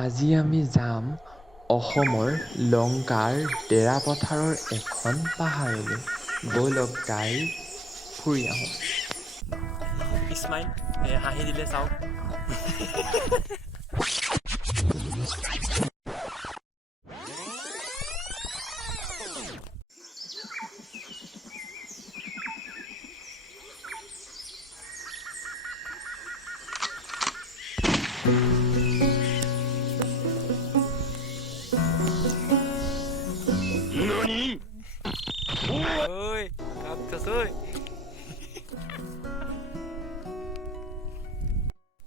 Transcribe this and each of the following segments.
আজি আমি যাম অসমৰ লংকাৰ ডেৰাপথাৰৰ এখন পাহাৰলৈ। ব'লক গাইজ ফুৰি আহোঁ। ইছমাইল হাঁহি দিলে চাওক। ঐ কাপছাছ ঐ।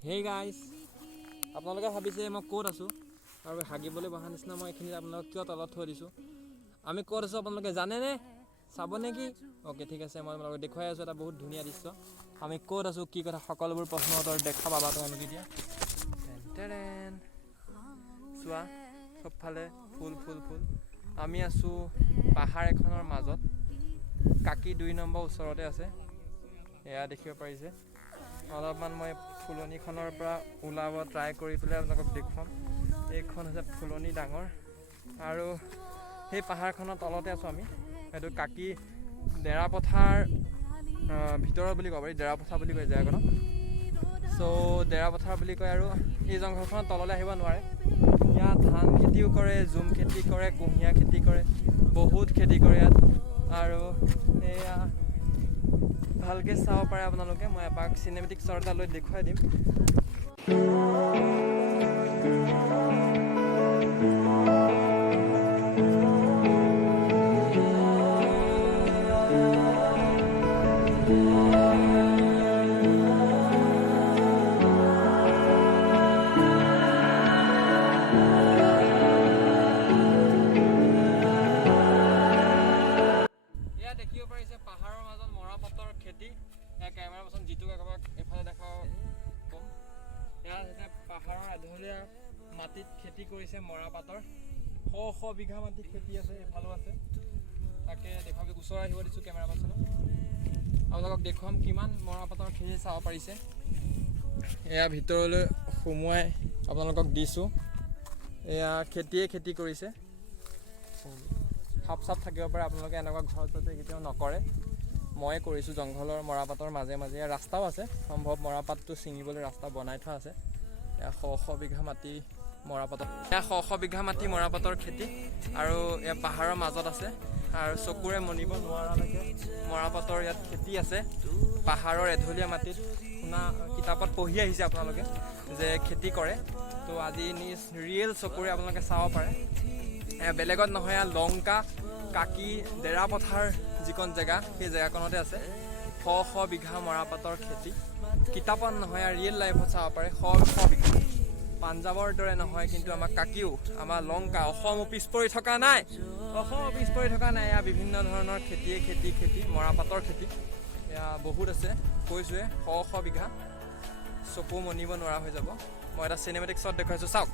হেই গাইজ, আপোনালোকে ভাবিছে মই ক'ত আছোঁ আৰু হাগিবলৈ বহা নিচিনা মই এইখিনিত আপোনালোকক কিয় তলত থৈ দিছোঁ। আমি ক'ত আছোঁ আপোনালোকে জানেনে? চাব নেকি? অ'কে ঠিক আছে, মই আপোনালোকক দেখুৱাই আছোঁ এটা বহুত ধুনীয়া দৃশ্য। আমি ক'ত আছোঁ, কি কথা, সকলোবোৰ প্ৰশ্নৰ উত্তৰ দেখা পাবা তোমালোকে এতিয়া। চোৱা চবফালে ফুল ফুল ফুল। আমি আছোঁ পাহাৰ এখনৰ মাজত, কাকি 2 নম্বৰ ওচৰতে আছে। এয়া দেখিব পাৰিছে। অলপমান মই ফুলনিখনৰ পৰা ওলাব ট্ৰাই কৰি পেলাই আপোনালোকক দেখুৱাম। এইখন হৈছে ফুলনি ডাঙৰ, আৰু সেই পাহাৰখনৰ তলতে আছোঁ আমি। সেইটো কাকি ডেৰাপথাৰ ভিতৰৰ বুলি ক'ব পাৰি, ডেৰাপথাৰ বুলি কয় জেগাখনক। চ' ডেৰাপথাৰ বুলি কয়, আৰু এই জংঘলখনৰ তললৈ আহিব নোৱাৰে। ইয়াত ধান খেতিও কৰে, জুম খেতি কৰে, কুঁহিয়াৰ খেতি কৰে, বহুত খেতি কৰে ইয়াত। আৰু এয়া ভালকৈ চাব পাৰে আপোনালোকে। মই এপাক চিনেমেটিক শ্বট এটা লৈ দেখুৱাই দিম। দেখিব পাৰিছে পাহাৰৰ মাজত মৰাপাটৰ খেতি। এয়া কেমেৰা পাৰ্চন যিটোক একেবাৰে এইফালে দেখাব কম। এয়া হৈছে পাহাৰৰ এঢলীয়া মাটিত খেতি কৰিছে মৰাপাটৰ। শ বিঘা মাটিত খেতি আছে, এইফালেও আছে। তাকে দেখুৱাব, ওচৰ আহিব দিছোঁ কেমেৰা পাৰ্চনক। আপোনালোকক দেখুৱাম কিমান মৰাপাটৰ খেতি চাব পাৰিছে। এয়া ভিতৰলৈ সোমোৱাই আপোনালোকক দিছোঁ। এয়া খেতি কৰিছে। সাপ চাপ থাকিব পাৰে, আপোনালোকে এনেকুৱা ঘৰত যাতে কেতিয়াও নকৰে। মই কৰিছোঁ জংঘলৰ মৰাপাটৰ মাজে মাজে। ৰাস্তাও আছে, সম্ভৱ মৰাপাটটো ছিঙিবলৈ ৰাস্তা বনাই থোৱা আছে। এয়া শ বিঘা মাটি মৰাপাটৰ, এয়া শ বিঘা মাটি মৰাপাটৰ খেতি, আৰু এয়া পাহাৰৰ মাজত আছে। আৰু চকুৰে মনিব নোৱাৰালৈকে মৰাপাটৰ ইয়াত খেতি আছে। পাহাৰৰ এঢলীয়া মাটিত শুনা কিতাপত পঢ়ি আহিছে আপোনালোকে যে খেতি কৰে। তো আজি নিজ ৰিয়েল চকুৰে আপোনালোকে চাব পাৰে। বেলেগত নহয়, লংকা কাকি ডেৰাপথাৰ যিখন জেগা, সেই জেগাখনতে আছে। শ বিঘা মৰাপাটৰ খেতি। কিতাপত নহয়, ৰিয়েল লাইফত চাব পাৰে। শ বিঘা। পাঞ্জাৱৰ দৰে নহয়, কিন্তু আমাৰ কাকিও, আমাৰ লংকা, অসমো পিছ পৰি থকা নাই। অসমো পিছ পৰি থকা নাই। এয়া বিভিন্ন ধৰণৰ খেতি মৰাপাটৰ খেতি এয়া বহুত আছে। কৈছোঁৱে শ বিঘা, চকু মনিব নোৱাৰা হৈ যাব। মই এটা চিনেমেটিক শ্বট দেখুৱাইছোঁ, চাওক।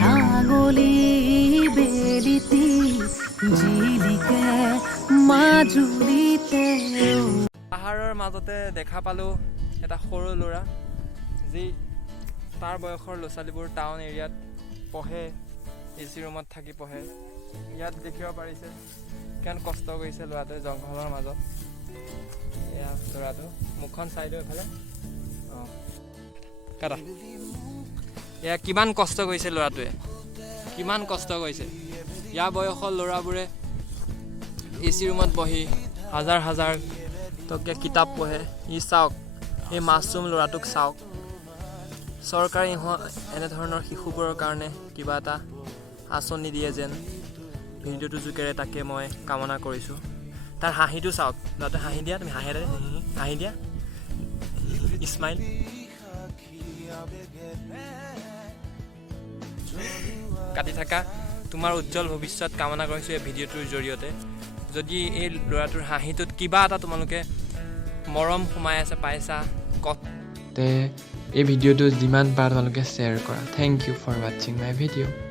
ৰাঙলি বেলিতি জিলিকে মাজুলিতে। পাহাৰৰ মাজতে দেখা পালোঁ এটা সৰু ল'ৰা, যি তাৰ বয়সৰ ল'ৰা ছোৱালীবোৰ টাউন এৰিয়াত পঢ়ে, AC ৰুমত থাকি পঢ়ে। ইয়াত দেখিব পাৰিছে কিমান কষ্ট কৰিছে ল'ৰাটোৱে জংঘলৰ মাজত। এয়া ল'ৰাটো মুখখন চাই দিওঁ এইফালে। কাটা। এয়া কিমান কষ্ট কৰিছে ল'ৰাটোৱে, কিমান কষ্ট কৰিছে। ইয়াৰ বয়সৰ ল'ৰাবোৰে AC ৰুমত বহি হাজাৰ হাজাৰ টকীয়া কিতাপ পঢ়ে। ই চাওক, এই মাছৰুম ল'ৰাটোক চাওক। চৰকাৰে এনেধৰণৰ শিশুবোৰৰ কাৰণে কিবা এটা আঁচনি দিয়ে যেন ভিডিঅ'টোৰ যোগেৰে তাকে মই কামনা কৰিছোঁ। তাৰ হাঁহিটো চাওক, ল'ৰাটোৱে হাঁহি দিয়া, তুমি হাঁহি দিয়া, ইছমাইল। কাটি থাকা, তোমাৰ উজ্জ্বল ভৱিষ্যত কামনা কৰিছোঁ এই ভিডিঅ'টোৰ জৰিয়তে। যদি এই ল'ৰাটোৰ হাঁহিটোত কিবা এটা তোমালোকে মৰম সোমাই আছে, পাইছা, তে এই ভিডিঅ'টো যিমান পাৰা তোমালোকে শ্বেয়াৰ কৰা। থেংক ইউ ফৰ ৱাচিং মাই ভিডিঅ'।